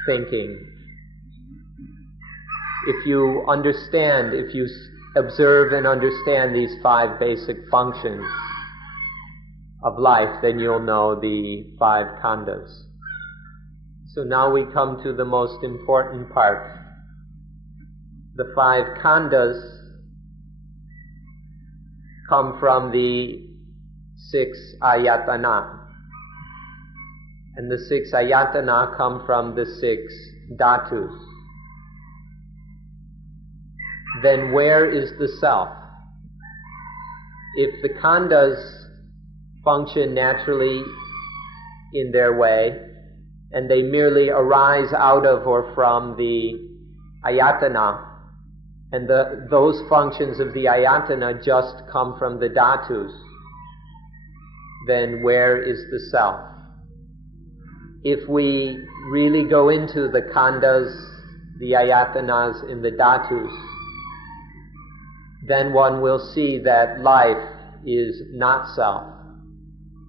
thinking. If you observe and understand these 5 basic functions of life, then you'll know the 5 khandas. So now we come to the most important part. The 5 khandas come from the 6 ayatana. And the 6 ayatana come from the 6 dhatus. Then where is the self? If the khandas function naturally in their way, and they merely arise out of or from the ayatana, and those functions of the ayatana just come from the dhatus, then where is the self? If we really go into the khandas, the ayatanas, and the dhatus, then one will see that life is not self,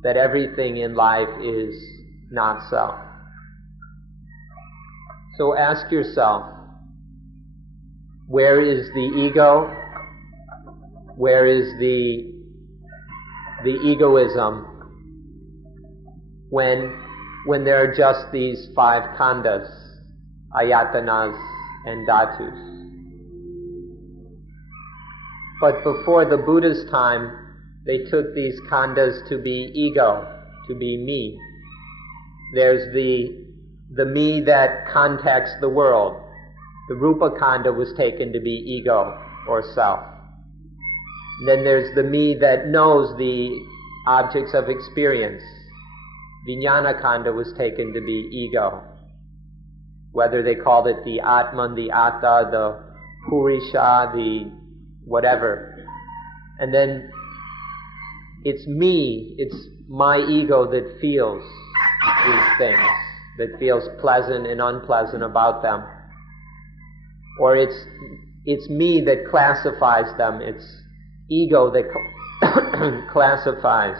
that everything in life is not self. So ask yourself, where is the ego? Where is the egoism when there are just these 5 khandas, ayatanas and dhatus? But before the Buddha's time, they took these khandas to be ego, to be me. There's the the me that contacts the world. The Rupa Khanda was taken to be ego or self. And then there's the me that knows the objects of experience. Vijnana Khanda was taken to be ego. Whether they called it the Atman, the Atta, the Purisha, the whatever. And then it's me, it's my ego that feels these things, that feels pleasant and unpleasant about them. Or it's me that classifies them, it's ego that classifies,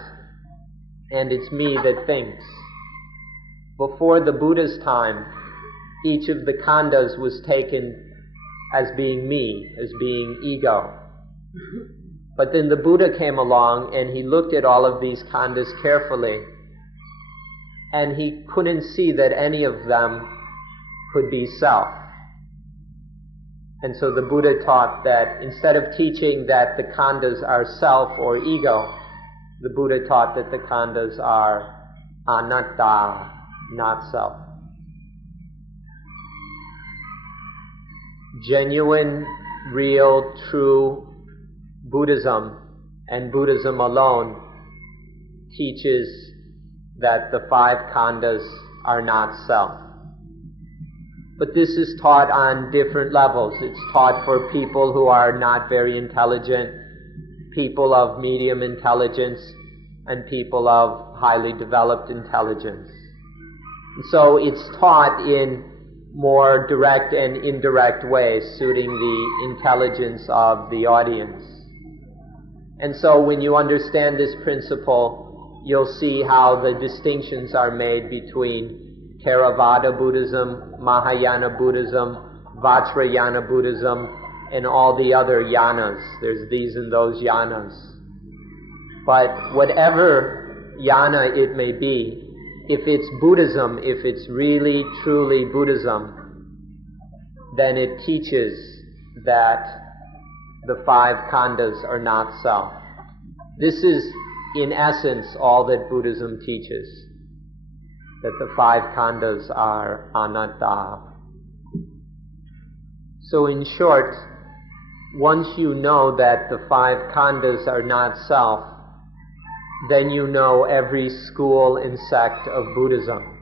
and it's me that thinks. Before the Buddha's time, each of the khandhas was taken as being me, as being ego. But then the Buddha came along and he looked at all of these khandhas carefully, and he couldn't see that any of them could be self. And so the Buddha taught that instead of teaching that the khandhas are self or ego, the Buddha taught that the khandhas are anatta, not self. Genuine, real, true Buddhism, and Buddhism alone, teaches that the five khandhas are not self. But this is taught on different levels. It's taught for people who are not very intelligent, people of medium intelligence, and people of highly developed intelligence. And so it's taught in more direct and indirect ways, suiting the intelligence of the audience. And so when you understand this principle, you'll see how the distinctions are made between Theravada Buddhism, Mahayana Buddhism, Vajrayana Buddhism, and all the other yanas. There's these and those yanas. But whatever yana it may be, if it's Buddhism, if it's really, truly Buddhism, then it teaches that the five khandhas are not self. This is, in essence, all that Buddhism teaches, that the five khandhas are anatta. So in short, once you know that the five khandhas are not self, then you know every school and sect of Buddhism.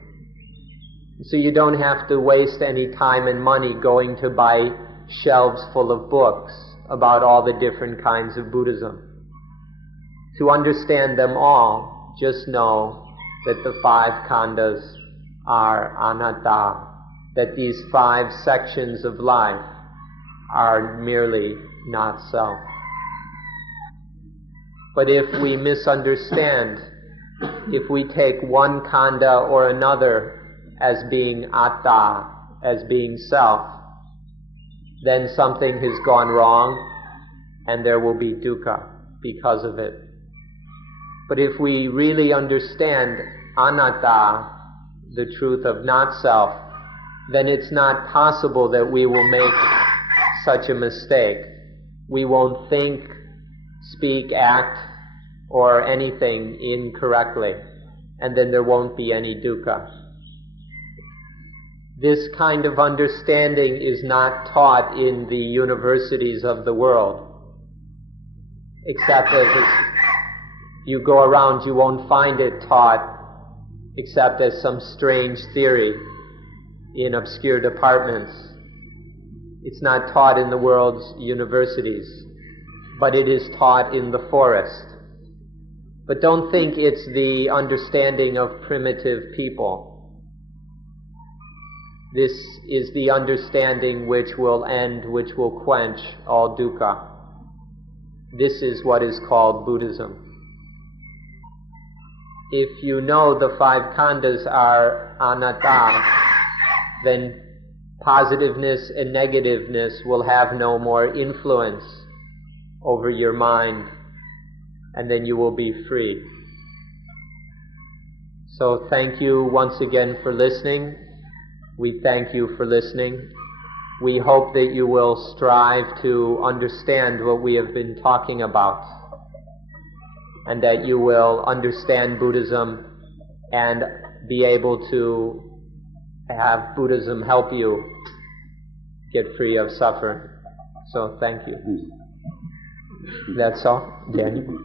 So you don't have to waste any time and money going to buy shelves full of books about all the different kinds of Buddhism. To understand them all, just know that the five khandhas are anatta, that these five sections of life are merely not self. But if we misunderstand, if we take one khandha or another as being atta, as being self, then something has gone wrong and there will be dukkha because of it. But if we really understand anatta, the truth of not self, then it's not possible that we will make such a mistake. We won't think, speak, act, or anything incorrectly, and then there won't be any dukkha. This kind of understanding is not taught in the universities of the world, except as you go around, you won't find it taught except as some strange theory in obscure departments. It's not taught in the world's universities, but it is taught in the forest. But don't think it's the understanding of primitive people. This is the understanding which will end, which will quench all dukkha. This is what is called Buddhism. If you know the five khandhas are anatta, then positiveness and negativeness will have no more influence over your mind, and then you will be free. So thank you once again for listening. We thank you for listening. We hope that you will strive to understand what we have been talking about, and that you will understand Buddhism and be able to have Buddhism help you get free of suffering. So thank you. That's all, Daniel.